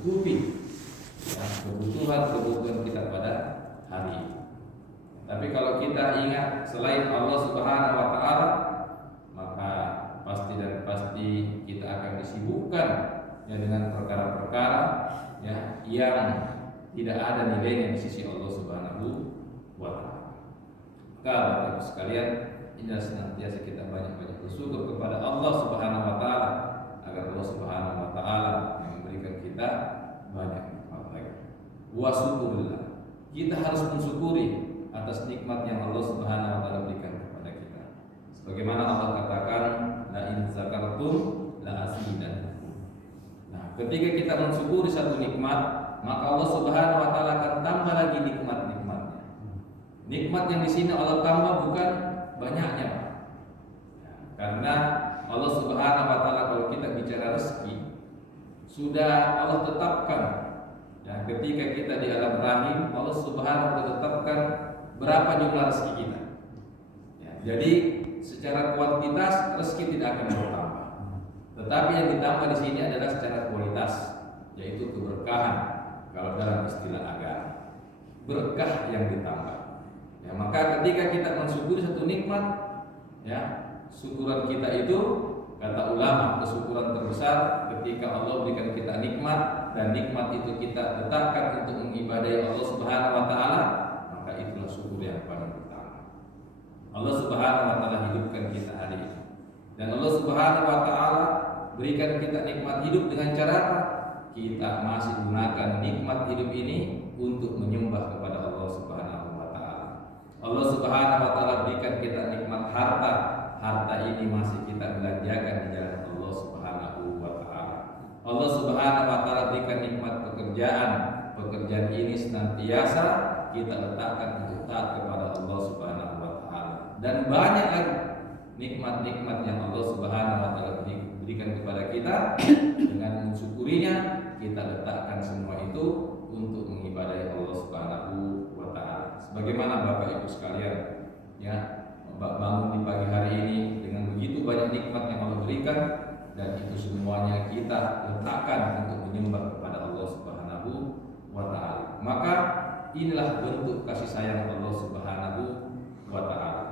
mencukupi kebutuhan kita pada hari ini. Tapi kalau kita ingat selain Allah Subhanahu wa taala, maka pasti dan pasti kita akan disibukkan dengan perkara-perkara yang tidak ada nilainya di sisi Allah Subhanahu wa taala. Maka Bapak Ibu sekalian, inilah senantiasa kita banyak-banyak bersyukur kepada Allah Subhanahu wa taala agar Allah Subhanahu wa taala yang memberikan kita banyak nikmat lagi. Wa syukurillah. Kita harus mensyukuri atas nikmat yang Allah Subhanahu wa taala berikan kepada kita. Sebagaimana Allah katakan, la in zakartum la azidannakum. Nah, ketika kita mensyukuri satu nikmat, maka Allah Subhanahu wa taala akan tambah lagi nikmat-nikmatnya. Nikmat yang di sini Allah tambah bukan banyaknya, Pak. Karena Allah Subhanahu wa taala kalau kita bicara rezeki, sudah Allah tetapkan. Ya, ketika kita di alam rahim, Allah Subhanahu wa taala tetapkan berapa jumlah rezeki kita. Ya, jadi secara kuantitas rezeki tidak akan bertambah. Tetapi yang ditambah di sini adalah secara kualitas, yaitu keberkahan. Kalau dalam istilah agama, berkah yang ditambah. Ya, maka ketika kita mensyukuri satu nikmat, ya, syukuran kita itu, kata ulama, kesyukuran terbesar ketika Allah berikan kita nikmat dan nikmat itu kita letakkan untuk mengibadahi Allah Subhanahu wa taala, maka itulah syukur yang paling utama. Allah Subhanahu wa taala hidupkan kita hari ini. Dan Allah Subhanahu wa taala berikan kita nikmat hidup dengan cara apa? Kita masih gunakan nikmat hidup ini untuk menyembah kepada Allah Subhanahu wa taala. Allah Subhanahu wa taala berikan kita nikmat harta. Harta ini masih kita belanjakan di jalan Allah Subhanahu wa taala. Allah Subhanahu wa taala berikan nikmat pekerjaan. Pekerjaan ini senantiasa kita letakkan untuk taat kepada Allah Subhanahu wa taala. Dan banyak lagi nikmat-nikmat yang Allah Subhanahu wa taala berikan kepada kita. Dengan mensyukurinya, kita letakkan semua itu untuk mengibadahi Allah Subhanahu wa taala. Sebagaimana Bapak Ibu sekalian, ya, bangun di pagi hari ini dengan begitu banyak nikmat yang Allah berikan, dan itu semuanya kita letakkan untuk menyembah kepada Allah Subhanahu wa taala. Maka inilah bentuk kasih sayang Allah Subhanahu wa taala.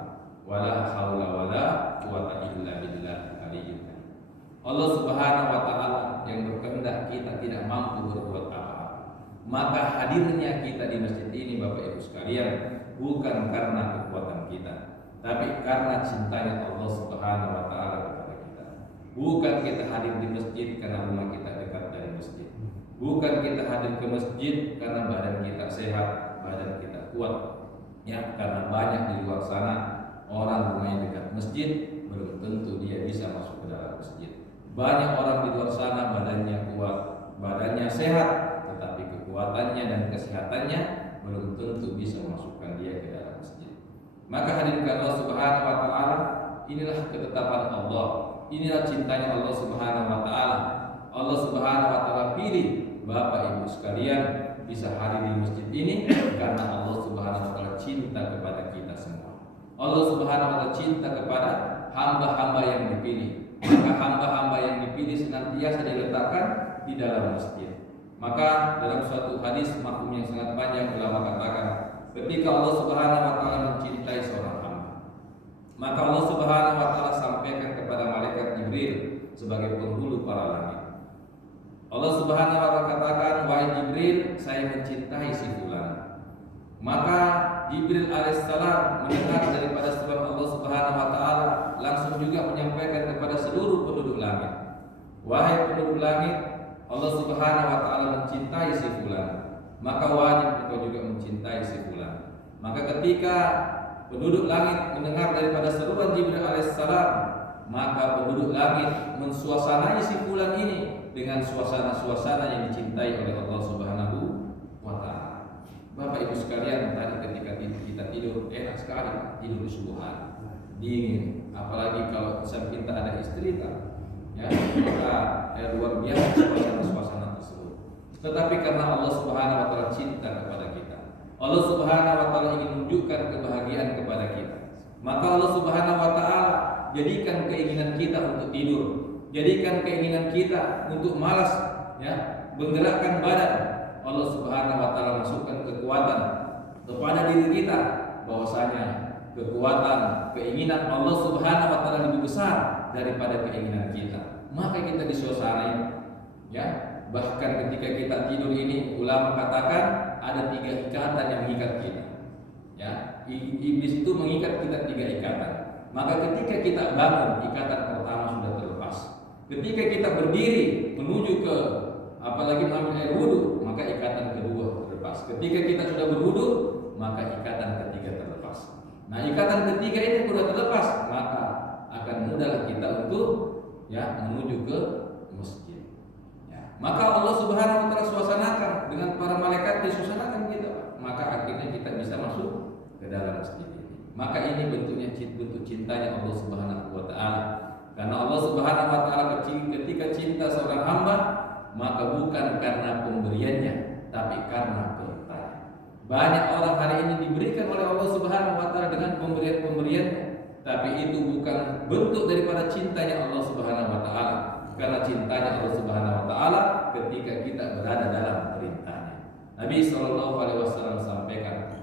Wala haula wala quwata illa billahil aliyyil azim. Allah Subhanahu wa taala yang berkehendak kita tidak mampu berbuat apa-apa. Maka hadirnya kita di masjid ini, Bapak Ibu sekalian, bukan karena kekuatan kita, tapi karena cintanya Allah Subhanahu wa taala kepada kita. Bukan kita hadir di masjid karena rumah kita dekat dari masjid. Bukan kita hadir ke masjid karena badan kita sehat, badan kita kuat. Ya, karena banyak di luar sana orang rumahnya dekat masjid, belum tentu dia bisa masuk ke dalam masjid. Banyak orang di luar sana badannya kuat, badannya sehat, tetapi kekuatannya dan kesehatannya belum tentu bisa memasukkan dia ke dalam masjid. Maka hadirkan Allah Subhanahu wa taala, inilah ketetapan Allah, inilah cintanya Allah Subhanahu wa taala. Allah Subhanahu wa taala pilih Bapak Ibu sekalian bisa hadir di masjid ini karena Allah Subhanahu wa taala cinta kepada kita semua. Allah Subhanahu wa taala cinta kepada hamba-hamba yang dipilih. Maka hamba-hamba yang dipilih senantiasa diletakkan di dalam masjid. Maka dalam suatu hadis mafhum yang sangat panjang, ulama katakan, ketika Allah Subhanahu wa taala mencintai seorang hamba, maka Allah Subhanahu wa taala sampaikan kepada malaikat Jibril sebagai penghulu para langit. Allah Subhanahu wa taala katakan, wahai Jibril, saya mencintai si fulan. Maka Jibril alaihissalam mendengar daripada sebab Allah Subhanahu wa taala, langsung juga menyampaikan kepada seluruh penduduk langit, wahai penduduk langit, Allah Subhanahu wa taala mencintai si fulan, maka wajib engkau juga mencintai si fulan. Maka ketika penduduk langit mendengar daripada seruan Jibril alaihissalam, maka penduduk langit mensuasanai si fulan ini dengan suasana-suasana yang dicintai oleh Allah Subhanahu wa taala. Bapak Ibu sekalian, tadi ketika kita tidur enak sekali, tidur di subuhan, dingin, apalagi kalau samping kita ada istri kan, ya, maka luar biasa suasana tersebut. Tetapi karena Allah Subhanahu wa taala cinta kepada kita, Allah Subhanahu wa taala ingin menunjukkan kebahagiaan kepada kita, maka Allah Subhanahu wa taala jadikan keinginan kita untuk tidur, jadikan keinginan kita untuk malas ya, menggerakkan badan. Allah Subhanahu wa taala masukkan kekuatan kepada diri kita, bahwasanya kekuatan keinginan Allah Subhanahu wa taala lebih besar daripada keinginan kita. Maka kita disuasanain, ya. Bahkan ketika kita tidur ini, ulama katakan ada 3 ikatan yang mengikat kita. Ya, iblis itu mengikat kita 3 ikatan. Maka ketika kita bangun, ikatan pertama sudah terlepas. Ketika kita berdiri menuju ke apalagi mengambil air wudhu, maka ikatan kedua terlepas. Ketika kita sudah berwudhu, maka ikatan ketiga terlepas. Nah, ikatan ketiga ini sudah terlepas, maka akan mudahlah kita untuk, ya, menuju ke masjid. Ya. Maka Allah Subhanahu wa taala suasanakan dengan para malaikat, disuasanakan kita, maka akhirnya kita bisa masuk ke dalam masjid ini. Maka ini bentuknya bentuk cintanya Allah Subhanahu wa taala. Karena Allah Subhanahu wa taala ketika cinta seorang hamba, maka bukan karena pemberiannya, tapi karena perintah. Banyak orang hari ini diberikan oleh Allah Subhanahu wa taala dengan pemberian-pemberian, tapi itu bukan bentuk daripada cintanya Allah Subhanahu wa taala. Karena cintanya Allah Subhanahu wa taala ketika kita berada dalam perintahnya. Nabi sallallahu alaihi wasallam sampaikan,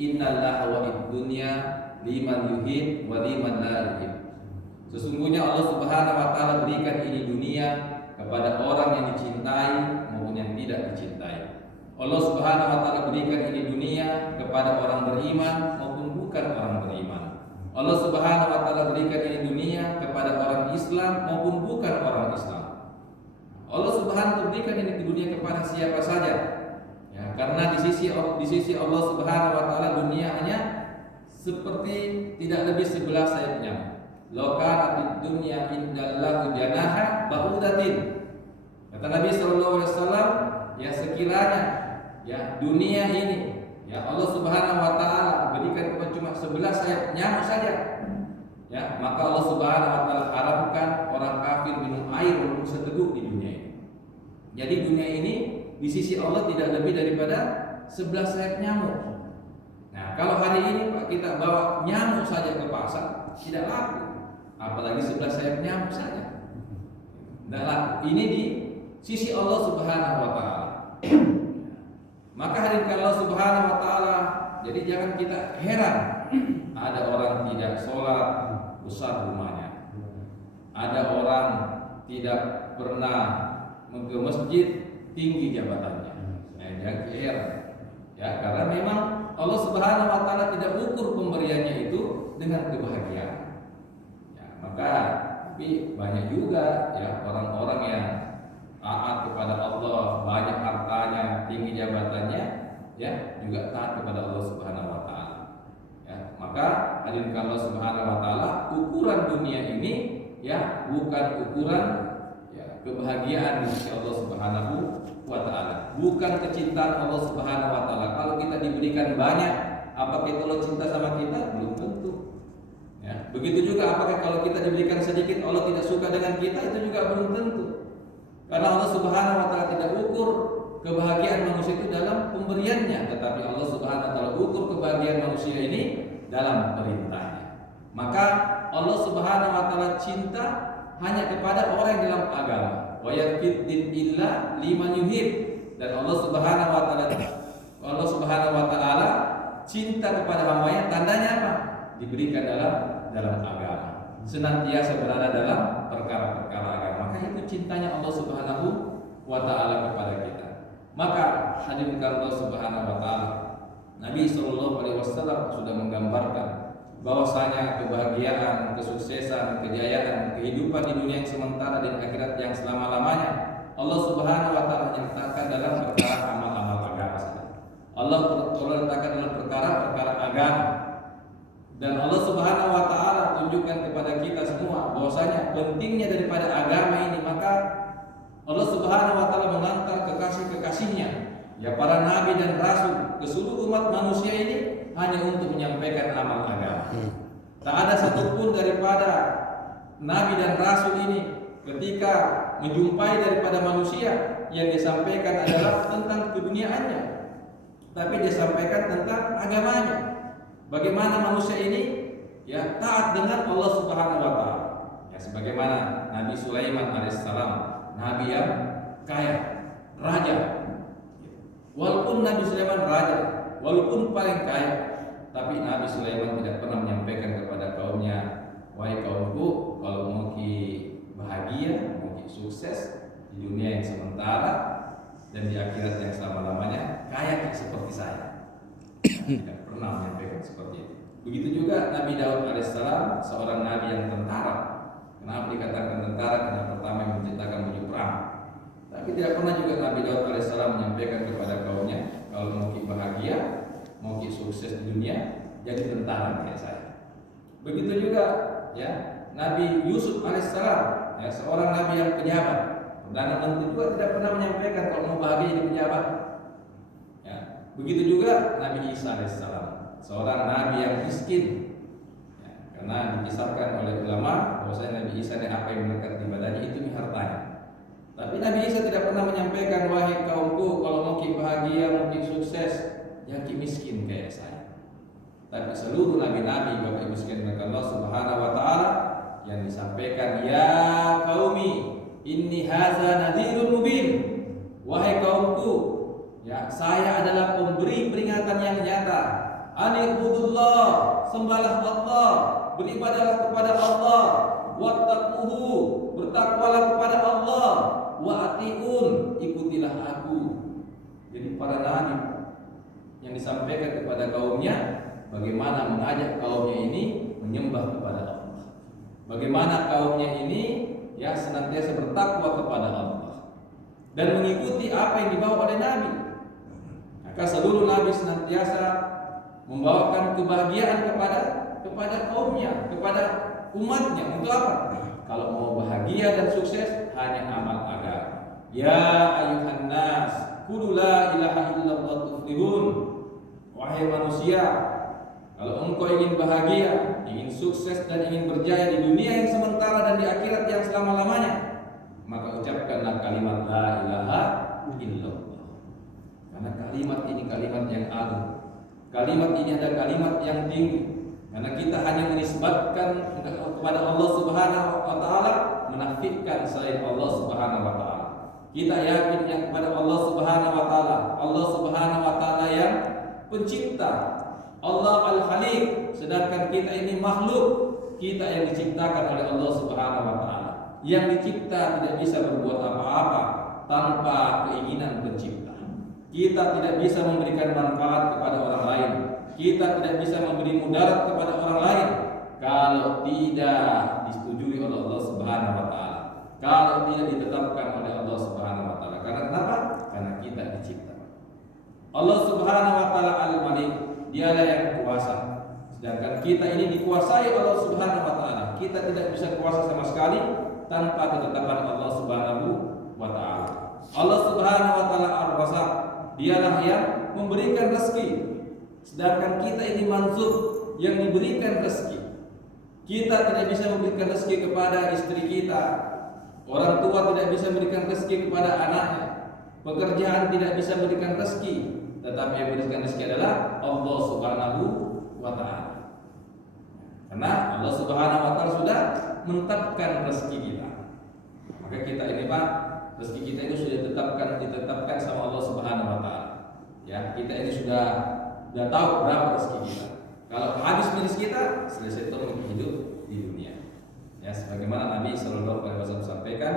"Innallaha wa'id dunya liman yuhib wa liman la yuhib." Sesungguhnya Allah Subhanahu wa taala berikan ini dunia kepada orang yang dicintai maupun yang tidak dicintai. Allah Subhanahu wa taala berikan ini dunia kepada orang beriman maupun bukan orang beriman. Allah Subhanahu wa taala berikan ini dunia kepada orang Islam maupun bukan orang Islam. Allah Subhanahu wa taala berikan ini dunia kepada siapa saja. Ya, karena di sisi Allah Subhanahu wa taala dunia hanya seperti tidak lebih 11 sayapnya. Lokanatid dunya indallahu janaha ba'udatin. Kata Nabi sallallahu alaihi wasallam, ya sekiranya, ya, dunia ini, ya, Allah Subhanahu wa taala berikan cuma 11 sayap nyamuk saja, ya, maka Allah Subhanahu wa taala haramkan orang kafir minum air walaupun seteguk di dunia ini. Jadi dunia ini di sisi Allah tidak lebih daripada 11 sayap nyamuk. Nah, kalau hari ini Pak kita bawa nyamuk saja ke pasar, tidak laku. Apalagi 11 sayap nyamuk saja. Tidak laku. Ini di sisi Allah Subhanahu wa taala. Maka hadirkan Allah Subhanahu wa taala. Jadi jangan kita heran ada orang tidak sholat, besar rumahnya. Ada orang tidak pernah ke masjid, tinggi jabatannya. Nah, jangan heran. Ya, karena memang Allah Subhanahu wa taala tidak ukur pemberiannya itu dengan kebahagiaan. Ya, maka tapi banyak juga, ya, orang-orang yang taat kepada Allah, banyak hartanya, tinggi jabatannya, ya, juga taat kepada Allah Subhanahu wa taala. Ya, maka hadirin Allah Subhanahu wa taala, ukuran dunia ini, ya, bukan ukuran, ya, kebahagiaan di sisi Allah Subhanahu wa taala, bukan kecintaan Allah Subhanahu wa taala. Kalau kita diberikan banyak, apakah itu Allah cinta sama kita? Belum tentu. Ya, begitu juga apakah kalau kita diberikan sedikit Allah tidak suka dengan kita? Itu juga belum tentu. Karena Allah Subhanahu wa taala tidak ukur kebahagiaan manusia itu dalam pemberiannya, tetapi Allah Subhanahu wa taala ukur kebahagiaan manusia ini dalam perintahnya. Maka Allah Subhanahu wa taala cinta hanya kepada orang yang dalam agama. Wa yafiddin illa liman yuhib. Dan Allah Subhanahu wa taala cinta kepada hamba-Nya, tandanya apa? Diberikan dalam agama. Senantiasa berada dalam perkara-perkara agama. Maka itu cintanya Allah Subhanahu wa taala kepada kita. Maka hadirin Allah Subhanahu wa taala, Nabi sallallahu alaihi wasallam sudah menggambarkan bahwasanya kebahagiaan, kesuksesan, kejayaan, kehidupan di dunia yang sementara dan akhirat yang selama-lamanya Allah Subhanahu wa taala nyatakan dalam perkara amal-amal agama saja. Allah letakkan dalam perkara-perkara agama. Dan Allah Subhanahu wa taala tunjukkan kepada kita semua bahwasanya pentingnya daripada agama ini. Maka Allah Subhanahu wa taala mengantar kekasih-kekasihnya, ya, para nabi dan rasul ke seluruh umat manusia ini hanya untuk menyampaikan amal agama. Tak ada satupun daripada nabi dan rasul ini ketika menjumpai daripada manusia yang disampaikan adalah tentang keduniaannya, tapi disampaikan tentang agamanya. Bagaimana manusia ini, ya, taat dengan Allah Subhanahu wa taala. Ya, sebagaimana Nabi Sulaiman alaihissalam, nabi yang kaya, Nabi Sulaiman raja, walaupun paling kaya, tapi Nabi Sulaiman tidak pernah menyampaikan kepada kaumnya, wahai kaumku, kalau mau bahagia, mau sukses di dunia yang sementara dan di akhirat yang selama-lamanya, kaya seperti saya. Tidak pernah menyampaikan seperti itu. Begitu juga Nabi Daud alaihissalam, seorang nabi yang tentara. Kenapa dikatakan tentara? Karena pertama yang menciptakan baju perang. Tapi tidak pernah juga Nabi Daud alaihissalam menyampaikan kepada kaumnya, kalau mau bahagia, mau sukses di dunia, jadi tentara kayak saya. Begitu juga ya Nabi Yusuf alaihissalam, ya, seorang nabi yang pejabat. Perdana Menteri juga tidak pernah menyampaikan kalau mau bahagia jadi pejabat. Ya, begitu juga Nabi Isa alaihissalam, seorang nabi yang miskin. Ya, karena dikisahkan oleh ulama bahwasanya Nabi Isa ini apa yang melekat di badannya itu hartanya. Tapi Nabi Isa tidak pernah menyampaikan, wahai kaumku, kalau mau bahagia, mau sukses, ya miskin kayak saya. Tapi seluruh nabi-nabi, Bapak Ibu sekalian Allah Subhanahu wa taala, yang disampaikan, ya qaumi inni haza nadhirun mubin, wahai kaumku, ya saya adalah pemberi peringatan yang nyata. Anibudullah, sembahlah Allah, beribadahlah kepada Allah, wattaquhu, bertakwalah kepada Allah, wa atiun, ikutilah aku. Jadi para nabi yang disampaikan kepada kaumnya, bagaimana mengajak kaumnya ini menyembah kepada Allah, bagaimana kaumnya ini ya senantiasa bertakwa kepada Allah dan mengikuti apa yang dibawa oleh Nabi. Maka seluruh Nabi senantiasa membawakan kebahagiaan kepada kaumnya, kepada umatnya. Untuk apa? Kalau mau bahagia dan sukses, hanya amal agama. Ya ayuhan nas, qul la ilaha illallah tuflihun. Wahai manusia, kalau engkau ingin bahagia, ingin sukses dan ingin berjaya di dunia yang sementara dan di akhirat yang selama-lamanya, maka ucapkanlah kalimat la ilaha illallah. Karena kalimat ini kalimat yang agung. Kalimat ini adalah kalimat yang tinggi. Karena kita hanya menisbatkan kepada Allah Subhanahu wa taala, menafikan selain Allah Subhanahu wa taala. Kita yakin yang kepada Allah Subhanahu wa taala. Allah Subhanahu wa taala yang pencipta, Allah Al-Khaliq, sedangkan kita ini makhluk, kita yang diciptakan oleh Allah Subhanahu wa taala. Yang dicipta tidak bisa berbuat apa-apa tanpa keinginan pencipta. Kita tidak bisa memberikan manfaat kepada orang lain. Kita tidak bisa memberi mudarat kepada orang lain kalau tidak disetujui oleh Allah Subhanahu wa taala. Kalau tidak ditetapkan oleh Allah Subhanahu wa taala. Karena kenapa? Karena kita dicipta. Allah Subhanahu wa taala Al-Malik, Dialah yang kuasa. Sedangkan kita ini dikuasai Allah Subhanahu wa taala. Kita tidak bisa kuasa sama sekali tanpa ketetapan Allah Subhanahu wa taala. Allah Subhanahu wa taala Ar-Razzaq, Dialah yang memberikan rezeki. Sedangkan kita ini mansub, yang diberikan rezeki. Kita tidak bisa memberikan rezeki kepada istri kita. Orang tua tidak bisa memberikan rezeki kepada anaknya. Pekerjaan tidak bisa memberikan rezeki. Tetapi yang memberikan rezeki adalah Allah Subhanahu wa taala. Karena Allah Subhanahu wa taala sudah menetapkan rezeki kita. Maka kita ini Pak, rezeki kita itu sudah ditetapkan sama Allah Subhanahu wa taala. Ya, kita ini sudah tahu berapa rezeki kita. Kalau habis rezeki kita, selesai turun hidup di dunia. Ya, sebagaimana Nabi sallallahu alaihi wasallam sampaikan,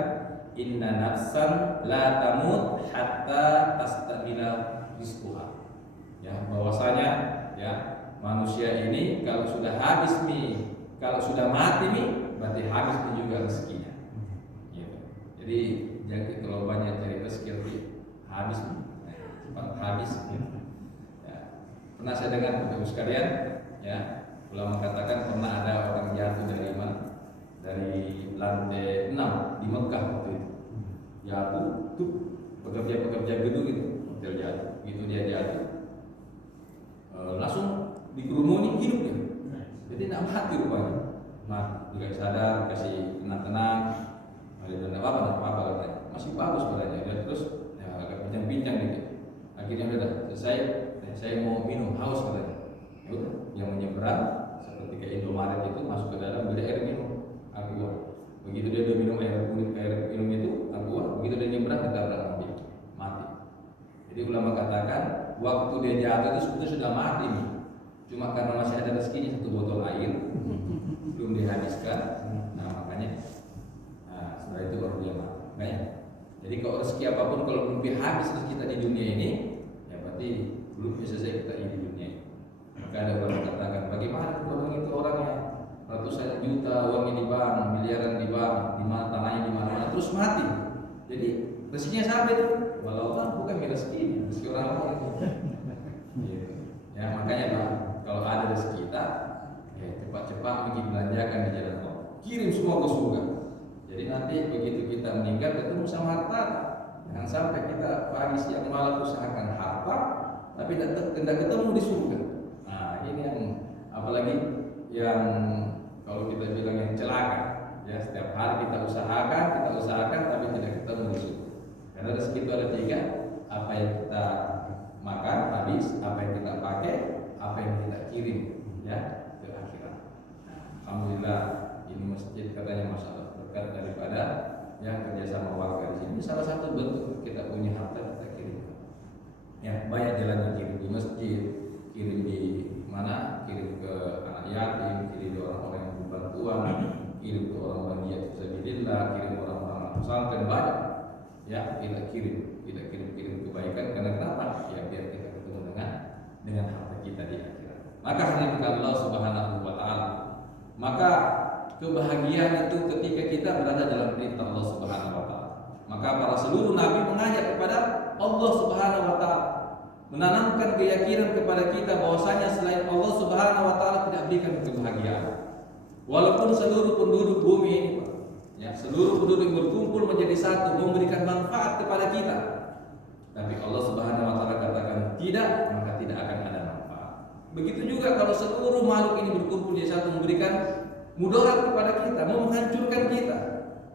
inna nafsan la tamut hatta tastamila rizquha. Ya, bahwasanya ya manusia ini kalau sudah habis kalau sudah mati berarti habis juga rezekinya. Gitu. Jadi jangan kalau banyak cari rezeki habis cepat habis. Ya. Pernah saya dengar Bapak Ibu sekalian, ya, ulama mengatakan pernah ada orang jatuh dari mana? Dari lantai 6 di Mekah waktu itu. Jatuh, tuh pekerja-pekerja gedung itu hotel jatuh. Gitu dia jatuh. Langsung dikerumuni hidupnya. Jadi tidak mati rupanya. Dikasih sadar, kasih tenang-tenang. Tidak apa-apa katanya. Masih bagus badannya. Dia terus ya, agak bincang-bincang gitu. Akhirnya udah selesai. Saya mau minum, haus katanya. Udah, yang menyeberang seperti kayak Indomaret itu masuk ke dalam beli air minum. Aqua. Begitu dia udah minum air minum itu aqua, begitu dia nyebrang ditabrak mobil, mati. Jadi ulama katakan waktu dia jatuh itu sebetulnya sudah mati nih. Cuma karena masih ada rezekinya 1 botol air belum dihabiskan. Nah makanya setelah itu baru dia mati. Makanya, jadi kalau rezeki apapun kalau belum habis rezeki kita di dunia ini, ya berarti belum bisa selesai kita di dunia ini. Maka ada orang katakan bagaimana kalau itu orangnya ratusan juta uangnya di bank, miliaran di bank, di mana tanahnya di mana terus mati. Jadi rezekinya sampai itu, walau bukan rezeki orang lain. Ya makanya Pak, kalau ada rezeki kita, ya cepat-cepat bikin belanjakan di jalan Allah. Kirim semua ke surga. Jadi nanti begitu kita meninggal ketemu sama harta. Jangan sampai kita pagi siang malam usahakan harta, tapi tidak ketemu di surga. Nah ini yang apalagi yang kalau kita bilang yang celaka. Ya setiap hari kita usahakan, tapi tidak ketemu di surga. Karena rezeki itu ada 3, apa yang kita makan habis, apa yang kita pakai, apa yang kita kirim ya ke akhirat. Nah, alhamdulillah ini masjid katanya masalah berkat daripada ya kerjasama warga di sini. Salah satu bentuk kita punya harta kita kirim. Ya banyak jalan kirim di masjid, kirim di mana, kirim ke anak yatim, kirim ke orang-orang yang butuh bantuan, kirim ke orang-orang yang fisabilillah, kirim ke orang-orang pesantren banyak. Ya kita kirim kebaikan karena kenapa? Ya biar kita ketemu dengan harta kita di akhirat. Maka hadirin Allah Subhanahu wa taala. Maka kebahagiaan itu ketika kita berada dalam perintah Allah Subhanahu wa taala. Maka para seluruh nabi mengajak kepada Allah Subhanahu wa taala, menanamkan keyakinan kepada kita bahwasanya selain Allah Subhanahu wa taala tidak berikan kebahagiaan. Walaupun seluruh penduduk bumi ini, ya, seluruh penduduk berkumpul menjadi satu memberikan manfaat kepada kita, tapi Allah Subhanahu wa taala katakan tidak, maka tidak akan ada manfaat. Begitu juga kalau seluruh makhluk ini berkumpul di satu memberikan mudarat kepada kita, mau menghancurkan kita.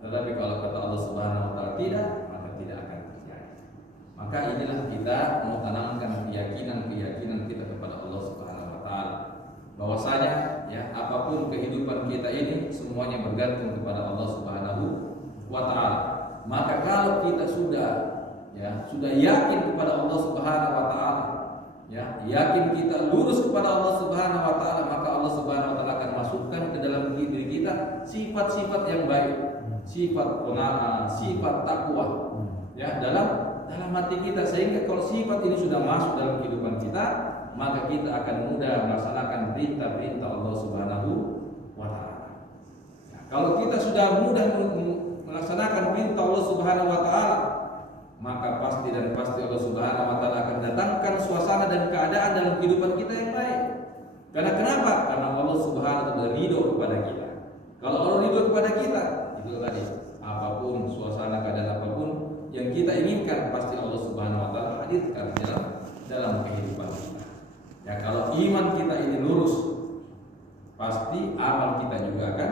Tetapi kalau kata Allah Subhanahu wa taala tidak, maka tidak akan terjadi. Maka inilah kita mau tanamkan keyakinan kita kepada Allah Subhanahu wa taala. Bahwasanya ya apapun kehidupan kita ini semuanya bergantung kepada Allah Subhanahu wa taala. Maka kalau kita sudah yakin kepada Allah Subhanahu wa taala, ya, yakin kita lurus kepada Allah Subhanahu wa taala, maka Allah Subhanahu wa taala akan masukkan ke dalam diri kita sifat-sifat yang baik, sifat qanaah, sifat takwa, ya, dalam hati kita, sehingga kalau sifat ini sudah masuk dalam kehidupan kita, maka kita akan mudah melaksanakan perintah-perintah Allah Subhanahu wa taala. Nah, kalau kita sudah mudah melaksanakan perintah Allah Subhanahu wa taala, maka pasti Allah Subhanahu wa taala akan datangkan suasana dan keadaan dalam kehidupan kita yang baik. Karena kenapa? Karena Allah Subhanahu wa taala ridho kepada kita. Kalau Allah ridho kepada kita, itu tadi apapun suasana keadaan apapun yang kita inginkan, pasti Allah Subhanahu wa taala hadirkan dalam kehidupan kita. Ya, kalau iman kita ini lurus, pasti amal kita juga akan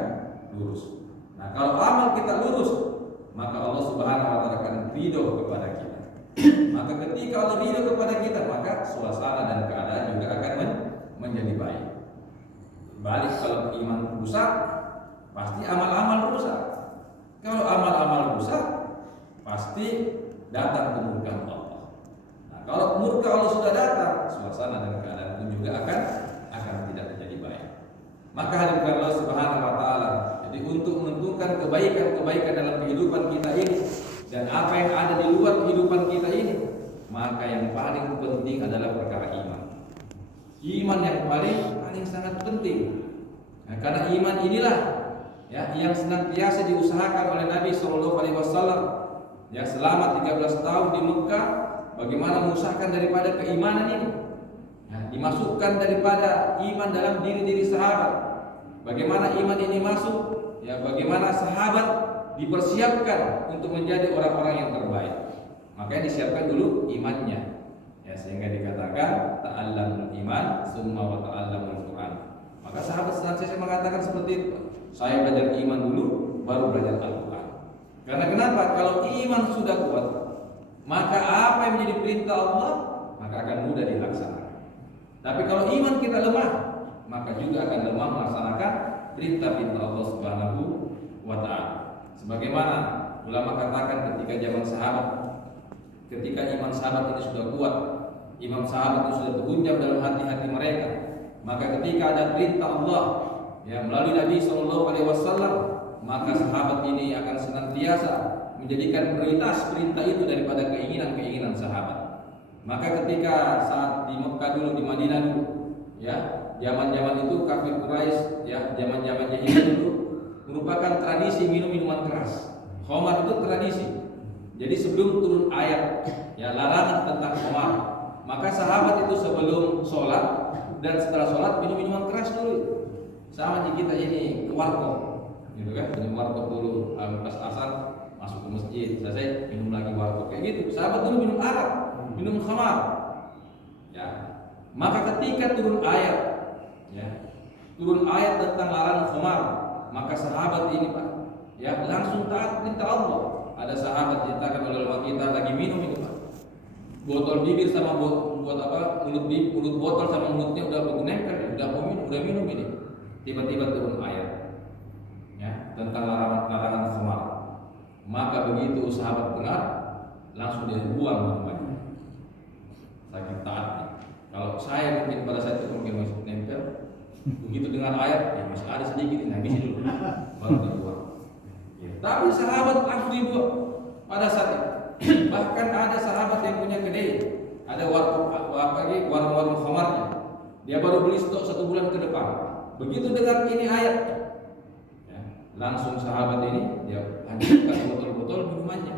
lurus. Nah, kalau amal kita lurus, maka Allah Subhanahu wa taala akan ridho kepada kita. Maka ketika Allah ridho kepada kita, maka suasana dan keadaan juga akan menjadi baik. Balik kalau iman rusak, pasti amal-amal rusak. Kalau amal-amal rusak, pasti datang kemurkaan Allah. Nah, kalau murka Allah sudah datang, suasana dan keadaan pun juga akan tidak menjadi baik. Maka hadirin Allah Subhanahu wa taala, jadi untuk menentukan kebaikan dalam kehidupan kita ini dan apa yang ada di luar kehidupan kita ini, maka yang paling penting adalah perkara iman. Iman yang paling sangat penting. Nah, karena iman inilah ya yang senantiasa diusahakan oleh Nabi Shallallahu alaihi wasallam ya selama 13 tahun di Mekah, bagaimana mengusahakan daripada keimanan ini. Ya, dimasukkan daripada iman dalam diri-diri sahabat. Bagaimana iman ini masuk? Ya, bagaimana sahabat dipersiapkan untuk menjadi orang-orang yang terbaik. Makanya disiapkan dulu imannya. Ya, sehingga dikatakan ta'allamul iman summa wa ta'allamul Quran. Maka sahabat senantiasa mengatakan seperti itu. Saya belajar iman dulu, baru belajar Al-Quran. Karena kenapa? Kalau iman sudah kuat, maka apa yang menjadi perintah Allah, maka akan mudah dilaksanakan. Tapi kalau iman kita lemah, maka juga akan lemah melaksanakan perintah-perintah Allah Subhanahu wa taala. Sebagaimana ulama katakan ketika zaman sahabat, ketika iman sahabat ini sudah kuat, iman sahabat itu sudah terhunjam dalam hati-hati mereka, maka ketika ada perintah Allah melalui Nabi SAW, maka sahabat ini akan senantiasa menjadikan prioritas perintah itu daripada keinginan-keinginan sahabat. Maka ketika saat di Mekah dulu, di Madinah dulu, zaman-zaman itu kafir Quraisy, zaman-zaman jahiliyah dulu merupakan tradisi minum minuman keras. Khamar itu tradisi. Jadi sebelum turun ayat larangan tentang khamar, maka sahabat itu sebelum sholat dan setelah sholat minum minuman keras dulu. Sama di kita ini ke warkop, gitu kan? Minum warkop dulu, pas asar masuk ke masjid, selesai minum lagi warkop kayak gitu. Sahabat dulu minum arak, minum khamar. Maka ketika turun ayat, turun ayat tentang larangan khamar, maka sahabat ini Pak, langsung taat perintah Allah. Ada sahabat diceritakan oleh ulama kita lagi minum itu Pak, botol bibir sama mulut botol sama mulutnya udah nempel, udah minum ini. Tiba-tiba turun ayat tentang larangan khamar. Maka begitu sahabat dengar, langsung dia buang minumannya. Saking taatnya. Kalau saya mungkin pada saat itu mungkin masih nempel, begitu dengar ayat, masih ada sedikit, habis dulu, baru dibuang. Tapi sahabat langsung dibuang pada saat itu. Bahkan ada sahabat yang punya kedai, ada warung khamarnya. Dia baru beli stok 1 bulan ke depan. Begitu dengar ini ayat, langsung sahabat ini dia hancurkan botol-botol minumannya.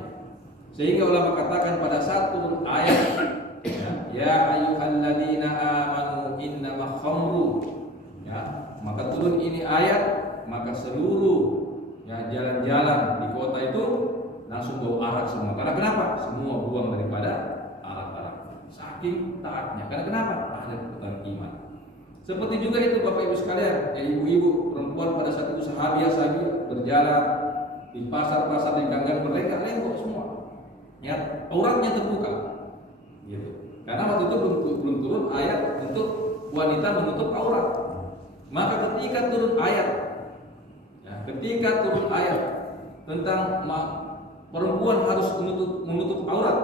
Sehingga ulama katakan pada satu ayat, ya ayyuhalladzina amanu innama khamru, maka turun ini ayat, maka seluruh jalan-jalan di kota itu langsung bau arak semua. Karena kenapa? Semua buang daripada arak-arak. Saking taatnya. Karena kenapa? Ada kekuatan iman. Seperti juga itu Bapak Ibu sekalian, ibu-ibu perempuan pada saat itu sahabiah berjalan di pasar-pasar, di gang-gang mereka lenggok semua, auratnya terbuka, gitu. Karena waktu itu belum turun ayat untuk wanita menutup aurat. Maka ketika turun ayat tentang perempuan harus menutup aurat,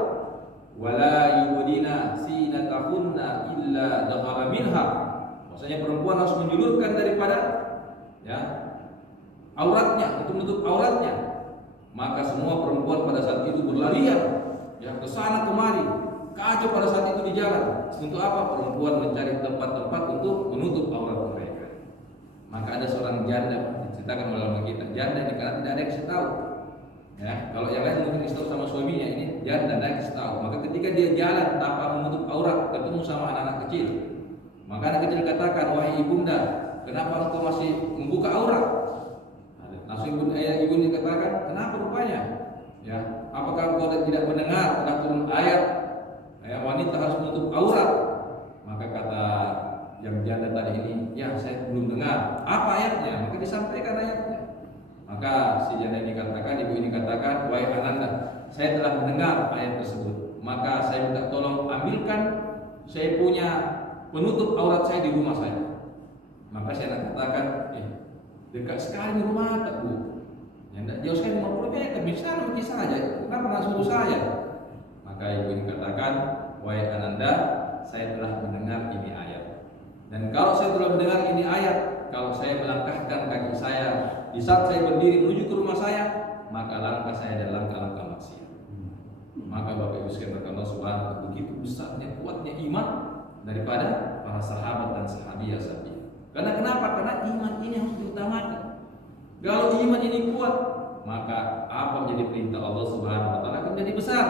wala yubdina zinatahunna illa dhahara minha. Maksudnya perempuan harus menjulurkan daripada auratnya, untuk menutup auratnya. Maka semua perempuan pada saat itu berlarian ke sana kemari, kacau pada saat itu di jalan. Untuk apa? Perempuan mencari tempat-tempat untuk menutup aurat mereka. Maka ada seorang janda, diceritakan oleh ulama kita, janda ini karena tidak ada yang kasih tahu. Kalau yang lain mungkin kasih tahu sama suaminya, ini janda tidak kasih tahu. Maka ketika dia jalan tanpa menutup aurat, ketemu sama anak-anak kecil, maka anak kecil katakan, wahai ibunda, kenapa engkau masih membuka aurat? Langsung ibunda katakan, kenapa rupanya? Apakah engkau tidak mendengar telah turun ayat wanita harus menutup aurat? Maka kata yang janda tadi ini, saya belum dengar. Apa ayatnya? Maka disampaikan ayatnya. Maka si janda ini katakan, ibu ini katakan, wahai Ananda, saya telah mendengar ayat tersebut. Maka saya minta tolong ambilkan, saya punya penutup aurat saya di rumah saya. Maka saya katakan, dekat sekali rumah tak Bu? Tidak jauh sekali 50 meter, bisa nanti saja. Kenapa nggak suruh saya? Maka ibu ini katakan, wahai Ananda, saya telah mendengar ini ayat. Dan kalau saya telah mendengar ini ayat, kalau saya melangkahkan kaki saya di saat saya berdiri menuju ke rumah saya, maka langkah saya adalah langkah-langkah maksiat. Maka Bapak Ibu sekalian, Allah Subhanahu wa taala, begitu besarnya kuatnya iman daripada para sahabat dan sahabiah. Karena kenapa? Karena iman ini harus diutamakan. Kalau iman ini kuat, maka apa menjadi perintah Allah Subhanahu wa taala akan menjadi besar,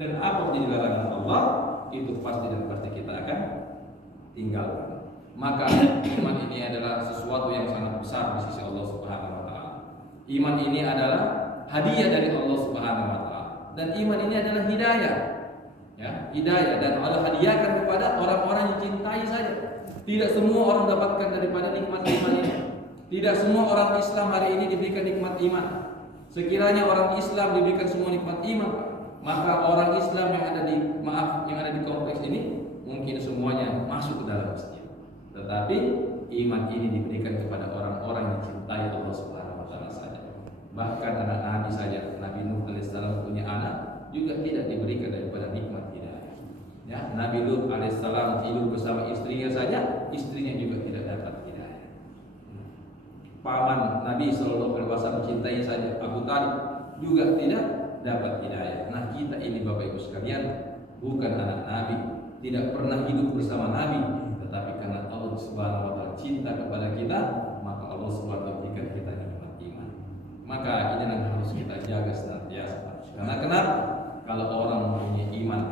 dan apa menjadi larangan Allah itu pasti dan pasti kita akan tinggalkan. Maka iman ini adalah sesuatu yang sangat besar di sisi Allah Subhanahu wa taala. Iman ini adalah hadiah dari Allah Subhanahu wa taala, dan iman ini adalah hidayah. Hidayah, dan Allah hadiahkan kepada orang-orang yang cintai saja. Tidak semua orang dapatkan daripada nikmat iman ini. Tidak semua orang Islam hari ini diberikan nikmat iman. Sekiranya orang Islam diberikan semua nikmat iman, maka orang Islam yang ada di kompleks ini mungkin semuanya masuk ke dalam masjid. Tetapi iman ini diberikan kepada orang-orang yang cintai Allah Subhanahu wa taala saja. Bahkan anak Nabi saja, Nabi Nuh alaihissalam punya anak, juga tidak diberikan daripada nikmat hidayah. Ya, Nabi Lut alaihissalam hidup bersama istrinya saja, istrinya juga tidak dapat hidayah. Paman Nabi Shallallahu Alaihi Wasallam mencintai saja, Abu Talib juga tidak dapat hidayah. Nah, kita ini Bapak Ibu sekalian bukan anak Nabi, tidak pernah hidup bersama Nabi, tetapi karena Allah Subhanahu Wa Taala cinta kepada kita, maka Allah Subhanahu Wa Taala berikan kita nikmat iman. Maka ini yang harus kita jaga senantiasa. Karena kenapa? Kalau orang mempunyai iman,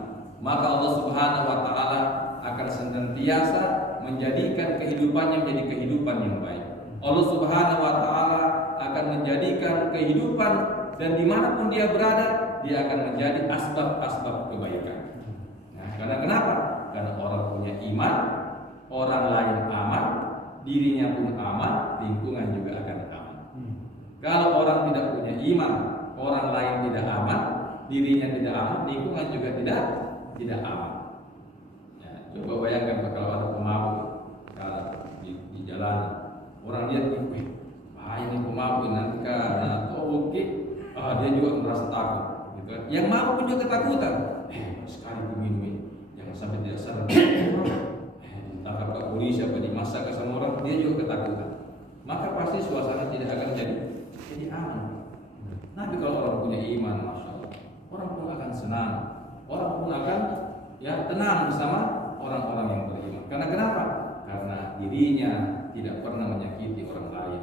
maka Allah Subhanahu Wa Taala akan senantiasa menjadikan kehidupannya menjadi kehidupan yang baik. Allah Subhanahu Wa Taala akan menjadikan kehidupan dan dimanapun dia berada, dia akan menjadi asbab-asbab kebaikan. Nah, karena kenapa? Karena orang punya iman, orang lain aman, dirinya pun aman, lingkungan juga akan aman. Kalau orang tidak punya iman, orang lain tidak aman, dirinya tidak aman, lingkungan juga tidak aman. Ya, coba bayangkan kalau ada pemabuk di jalan, orang lihat ini, ini pemabuk nanti karena dia juga merasa takut. Gitu. Yang mabuk pun juga ketakutan. Sekali minum ini, jangan sampai tidak sadar. Ditangkap ke polisi apa dimasak ke sama orang, dia juga ketakutan. Maka pasti suasana tidak akan jadi aman. Tapi kalau orang punya iman, masya Allah, orang pun akan senang, orang pun akan tenang bersama orang-orang yang beriman. Karena kenapa? Karena dirinya tidak pernah menyakiti orang lain,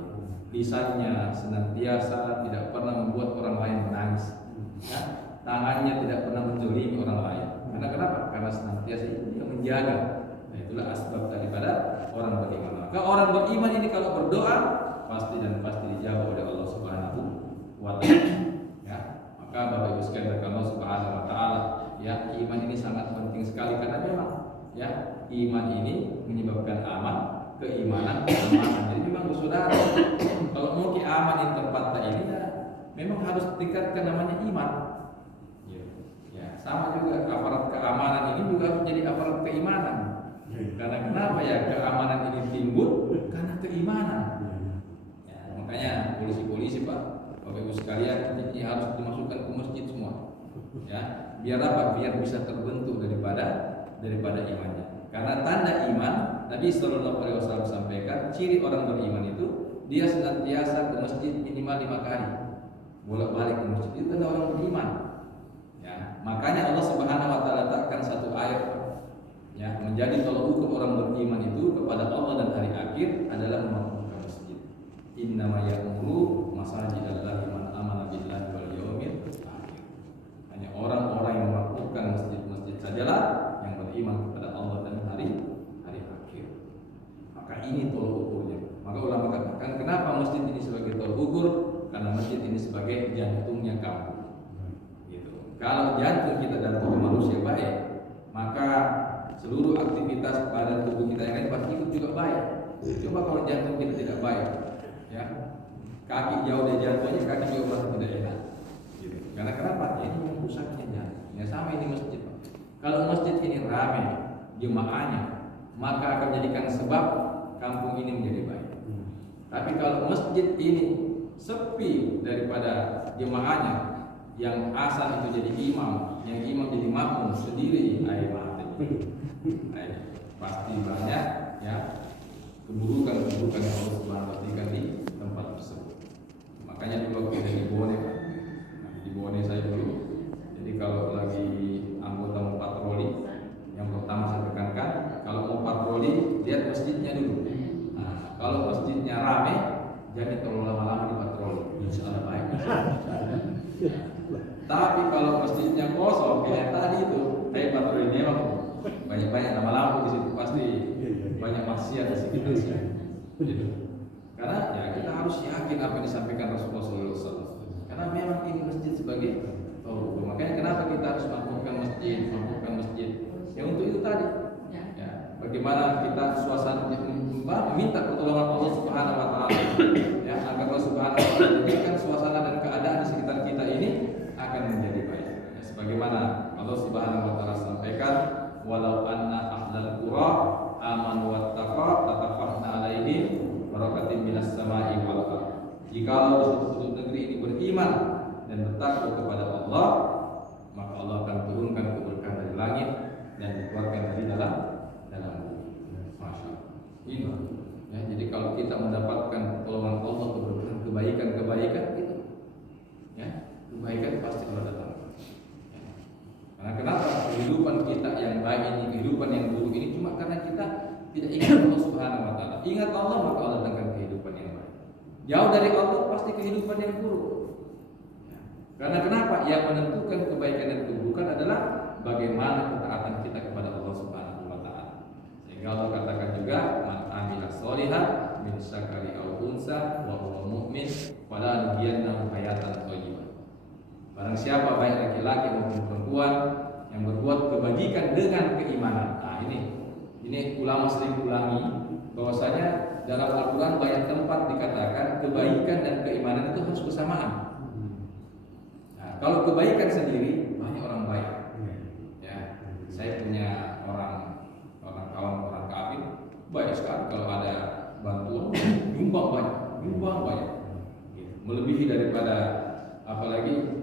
lisannya senantiasa tidak pernah membuat orang lain menangis, tangannya tidak pernah menzalimi orang lain. Karena kenapa? Karena senantiasa dia menjaga. Nah, itulah asbab daripada orang beriman. Maka orang beriman ini kalau berdoa pasti dijawab oleh Allah Subhanahu Wa Taala. Ya, maka Bapak Ibu sekalian Allah Subhanahu Wa Taala, ya, iman ini sangat penting sekali karena memang iman ini menyebabkan aman, keimanan, keamanan. Jadi memang saudara, kalau mau aman yang terpatah ini, memang harus tingkatkan namanya iman. Ya, sama juga aparat keamanan ini juga harus jadi aparat keimanan. Karena kenapa ya keamanan ini timbul? Karena keimanan. Ya, makanya polisi-polisi Pak, Bapak Ibu sekalian, ini harus dimasukkan ke masjid semua. Ya, biar apa? Biar bisa terbentuk daripada imannya. Karena tanda iman, Nabi Shallallahu Alaihi Wasallam sampaikan, ciri orang beriman itu dia senantiasa ke masjid minimal 5 kali, bolak-balik ke masjid. Itu tanda orang beriman. Ya, makanya Allah Subhanahu Wa Taala letakkan satu ayat, ya, menjadi tolak ukur orang beriman itu kepada Allah dan hari akhir adalah memakmurkan masjid. Innama ya'muru masajidallahi man amana billahi wal yawmil akhir. Hanya orang-orang yang memakmurkan masjid-masjid sajalah yang beriman kepada Allah dan hari akhir. Maka ini tolak ukurnya. Maka ulama katakan kenapa masjid ini sebagai tolak ukur? Karena masjid ini sebagai jantungnya kampung. Gitu. Kalau jantung kita dan tubuh manusia baik, maka seluruh aktivitas pada tubuh kita yang lain pasti ikut juga baik. Coba kalau jantung kita tidak baik, ya, kaki jauh dari jantungnya, kaki juga merasa tidak enak. Gitu. Karena kenapa? Ini yang rusaknya jantung. Ya sama ini masjid. Kalau masjid ini ramai jemaahnya, maka akan menjadikan sebab kampung ini menjadi baik. Tapi kalau masjid ini sepi daripada jemaahnya, yang asal itu jadi imam, yang imam jadi makmum sendiri, pasti banyak ya keburukan yang Allah Subhanahu Wa Taala di tempat tersebut. Makanya dulu kita di Bone saya dulu. Jadi kalau lagi anggota mau patroli, yang pertama saya tekankan kalau mau patroli lihat masjidnya dulu. Nah, kalau masjidnya ramai, jadi terlalu lama-lama di patroli, insya Allah baik. Tapi kalau masjidnya kosong kayak tadi itu, kayak patroli memang banyak lama-lama di situ pasti banyak maksiat di sekitar sini. Gitu. Karena ya kita harus yakin apa yang disampaikan Rasulullah SAW. Karena memang ini masjid sebagai tolak. Makanya kenapa kita harus makmurkan masjid? Ya untuk itu tadi. Ya, bagaimana kita suasana meminta pertolongan Allah Subhanahu Wa Taala. Ya, agar Allah Subhanahu Wa Taala menjadikan suasana dan keadaan di sekitar kita ini akan menjadi baik. Ya, sebagaimana Allah Subhanahu Wa Taala sampaikan, walau anna ahlal qura amanu wattaqa latafatna alaihim barakatin minas sama'i wal ardh. Jikalau penduduk negeri ini beriman dan bertakwa kepada Allah, maka dan dikeluarkan dari dalam bumi. Masya Allah. Ini ya, jadi kalau kita mendapatkan pertolongan Allah, keberkahan, kebaikan itu, ya, kebaikan pasti Allah datangkan. Ya. Karena kenapa kehidupan kita yang baik ini, kehidupan yang buruk ini cuma karena kita tidak ingat Allah Subhanahu Wa Taala. Ingat Allah maka Allah datangkan kehidupan yang baik. Jauh dari Allah pasti kehidupan yang buruk. Ya. Karena kenapa? Yang menentukan kebaikan dan keburukan adalah bagaimana ketaatan kita kepada Allah Subhanahu Wa Taala. Sehingga Allah katakan juga, man amila sholihan min syakari aw unsa wa huwa mu'min fala nuhyiyannahu hayatan thayyibah. Barang siapa baik laki-laki maupun perempuan yang berbuat kebajikan dengan keimanan. Nah, ini ulama sering ulangi bahwasanya dalam Al-Qur'an banyak tempat dikatakan kebaikan dan keimanan itu harus bersamaan. Nah, kalau kebaikan sendiri banyak orang baik. Ya, saya punya orang kawan orang kafir baik sekali, kalau ada bantuan nyumbang banyak, melebihi daripada apalagi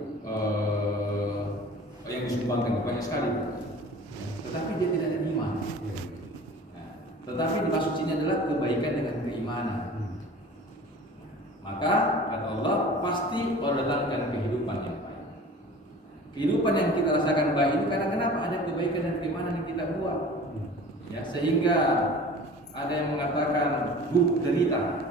yang disumbangkan banyak sekali. Tetapi dia tidak ada iman. Nah, tetapi dimaksud sini adalah kebaikan dengan keimanan. Maka kata Allah pasti Allah datangkan kehidupan yang baik. Kehidupan yang kita rasakan baik itu karena kenapa? Ada kebaikan dan keimanan yang kita buat. Ya, sehingga ada yang mengatakan buruk derita.